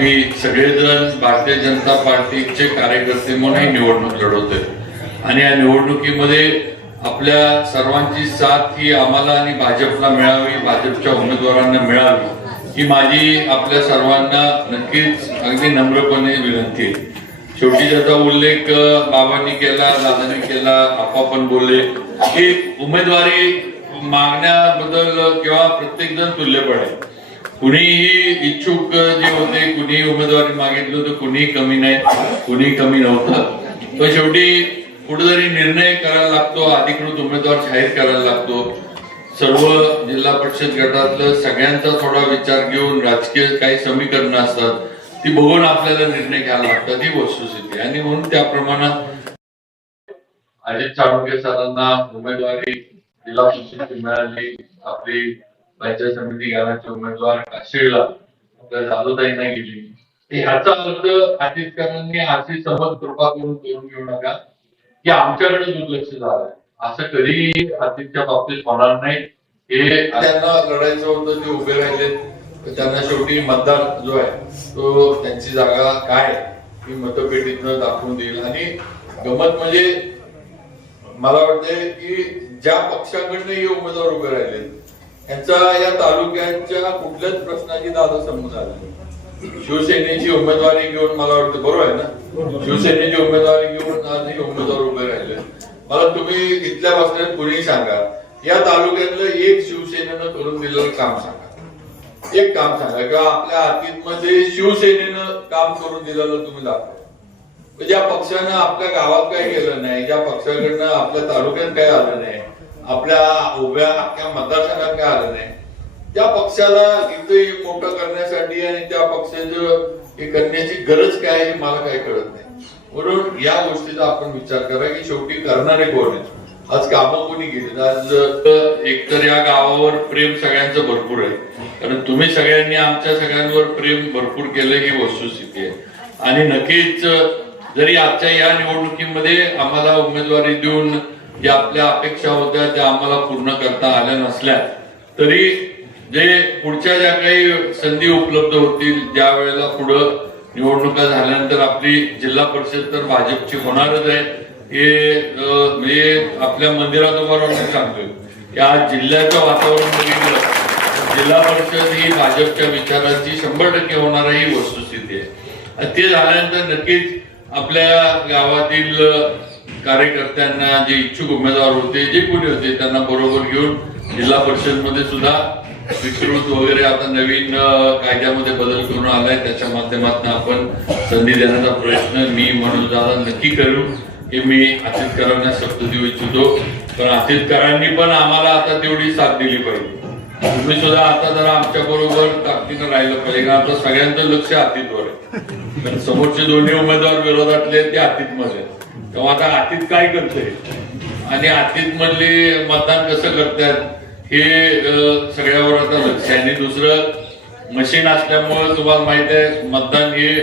मी सगळेजण भारतीय जनता पार्टीचे कार्यकर्ते म्हणून ही निवडणूक लढवतोय. आणि या निवडणुकीमध्ये आपल्या सर्वांची साथ ही आम्हाला आणि भाजपला मिळावी भाजपच्या उमेदवारांना मिळावी ही माझी आपल्या सर्वांना नक्कीच अगदी नम्रपणे विनंती आहे. शेवटी त्याचा उल्लेख बाबांनी केला दादांनी केला आप्पा पण बोलले की उमेदवारी मागण्याबद्दल किंवा प्रत्येक जण तुल्यपण आहे. कुणीही इच्छुक जे होते कुणीही उमेदवारी मागितलं होती कुणीही कमी नाही कुणीही कमी नव्हतं. पण शेवटी कुठेतरी निर्णय करायला लागतो अधिकृत उमेदवार जाहीर करायला लागतो. सर्व जिल्हा परिषद गटातलं सगळ्यांचा थोडा विचार घेऊन राजकीय काही समीकरणं असतात ती बघून आपल्याला निर्णय घ्यायला लागतात ही वस्तुस्थिती आणि म्हणून त्या प्रमाणात अजित चाळुके सरांना उमेदवारी जिल्हा परिषद मिळाली आपली पंचायत समिती गावाचे उमेदवार काशीळला. आपल्या जाधवताईंना गेली. ह्याचा अर्थ अजितकरांनी अशी समज कृपा करून करून घेऊ नका की आमच्याकडे दुर्लक्ष झालंय. असं कधी अजितच्या बाबतीत होणार नाही. हे त्यांना लढायचं होतं ते उभे राहिले त्यांना शेवटी मतदार जो आहे तो त्यांची जागा काय ही मतपेटीतनं दाखवून देईल. आणि गमत म्हणजे मला वाटतंय की ज्या पक्षाकडनं हे उमेदवार उभे राहिले यांचा या तालुक्याच्या कुठल्याच प्रश्नाची दादा संबंध आला शिवसेनेची उमेदवारी घेऊन मला वाटतं बरोबर आहे ना? शिवसेनेची उमेदवारी घेऊन आज हे उमेदवार उभे राहिले. मला तुम्ही इथल्या बसण्यात कुणीही सांगा या तालुक्यातलं एक शिवसेनेनं करून दिलेलं काम सांगा. एक काम सांगा किंवा आपल्या हातीत मध्ये शिवसेनेनं काम करून दिलेलं तुम्ही दाखवा. म्हणजे ज्या पक्षानं आपल्या गावात काही केलं नाही ज्या पक्षाकडनं आपल्या तालुक्यात काही आलं नाही आपल्या उभ्या अख्ख्या मतदारसंघात काय आलं नाही. त्या पक्षाला इथं मोठं करण्यासाठी आणि त्या पक्षाचं हे करण्याची गरज काय आहे हे मला काही कळत नाही. म्हणून या गोष्टीचा आपण विचार करा की शेवटी करणारे कोण आहेत? आज कामं कोणी गेली आज एकतर या गावावर प्रेम सगळ्यांचं भरपूर आहे. कारण तुम्ही सगळ्यांनी आमच्या सगळ्यांवर प्रेम भरपूर केलं ही वस्तुस्थिती आहे. आणि नक्कीच जरी आजच्या या निवडणुकीमध्ये आम्हाला उमेदवारी देऊन ज्या आपल्या अपेक्षा होत्या त्या आम्हाला पूर्ण करता आल्या नसल्या. तरी जे पुढच्या ज्या काही संधी उपलब्ध होतील ज्या वेळेला पुढं निवडणुका झाल्यानंतर आपली जिल्हा परिषद तर भाजपची होणारच आहे. हे मी म्हणजे आपल्या मंदिरात उभारून सांगतोय या जिल्ह्याचं वातावरण बघितलं जिल्हा परिषद ही भाजपच्या विचाराची शंभर टक्के होणारी ही वस्तुस्थिती आहे. ते झाल्यानंतर नक्कीच आपल्या गावातील कार्यकर्त्यांना जे इच्छुक उमेदवार होते जे कोणी होते त्यांना बरोबर घेऊन जिल्हा परिषदमध्ये सुद्धा विकृत वगैरे आता नवीन कायद्यामध्ये बदल करून आलाय. त्याच्या माध्यमातून आपण संधी देण्याचा प्रयत्न मी म्हणून दादा नक्की करू. हे मी अतिथकरांना शब्द देऊ इच्छितो. पण अतिथकरांनी पण आम्हाला आता तेवढी साथ दिली पाहिजे. तुम्ही सुद्धा आता जरा आमच्या बरोबर ताकदीनं राहिलं पाहिजे. कारण आता सगळ्यांचं लक्ष आतीतवर कारण समोरचे दोन्ही उमेदवार विरोधातले ते आतीत मध्ये तेव्हा आता आतीत काय करते आणि आतीत मधले मतदान कसं करतात हे सगळ्यावर आता लक्ष आणि दुसरं मशीन असल्यामुळे तुम्हाला माहीत आहे मतदान हे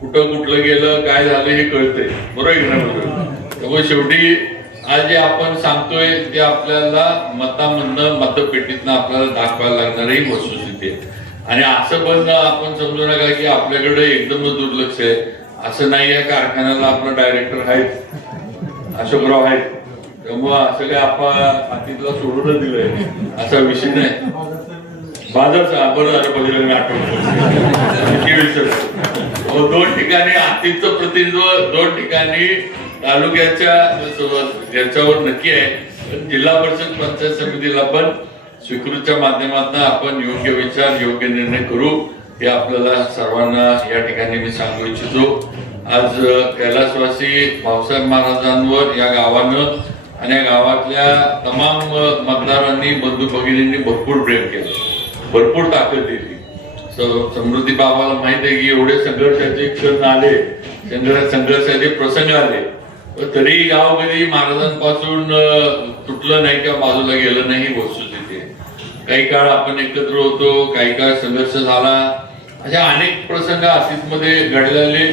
कुठं कुठलं गेलं काय झालं हे कळतंय. बरोबर आहे की नाही? बरोबर? त्यामुळे शेवटी आज जे आपण सांगतोय ते आपल्याला मतामधनं मतपेटीतनं आपल्याला दाखवायला लागणार ही वस्तुस्थिती आहे. आणि असं पण आपण समजू नका की आपल्याकडे एकदमच दुर्लक्ष आहे. असं नाही या कारखान्याला आपलं डायरेक्टर आहेत. अशोकराव आहेत. त्यामुळं असं काय आपण हातीतला सोडूनच दिलंय. असा विषय नाही. बाजारचा बरं झालं बजरंग आठवण दोन ठिकाणी हातीचं प्रतिनिधित्व दोन ठिकाणी तालुक्याच्या याच्यावर नक्की आहे. जिल्हा परिषद पंचायत समितीला पण स्वीकृतीच्या माध्यमातून आपण योग्य विचार योग्य निर्णय करू हे आपल्याला सर्वांना या ठिकाणी मी सांगू इच्छितो. आज कैलासवासी भाऊसाहेब महाराजांवर या गावानं आणि या गावातल्या तमाम मतदारांनी बंधू भगिनींनी भरपूर प्रेम केलं. भरपूर ताकद दिली. समृद्धी बाबाला माहीत आहे की एवढे संघर्षाचे क्षण आले संघर्षाचे प्रसंग आले. तरी गाव कधी महाराजांपासून तुटलं नाही किंवा बाजूला गेलं नाही वस्तुस्थिती काही काळ आपण एकत्र होतो काही काळ संघर्ष झाला. अशा अनेक प्रसंगमध्ये घडलेले.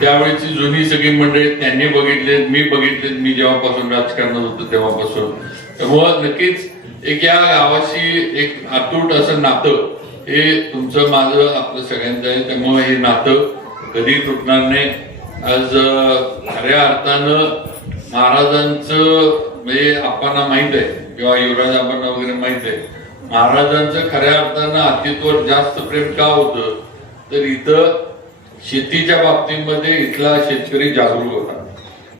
त्यावेळेची जुनी सगळी मंडळी त्यांनी बघितले मी बघितले मी जेव्हापासून राजकारणात होतो तेव्हापासून. त्यामुळं नक्कीच एक या गावाशी एक अतूट असं नातं हे तुमचं माझं आपलं सगळ्यांचं आहे. त्यामुळे हे नातं कधी तुटणार नाही. आज खऱ्या अर्थानं महाराजांचं म्हणजे आपण माहीत आहे किंवा युवराज आपण वगैरे माहीत आहे. महाराजांचं खऱ्या अर्थानं अतिथवर जास्त प्रेम का होतं? तर इथं शेतीच्या बाबतीमध्ये इथला शेतकरी जागरूक होता.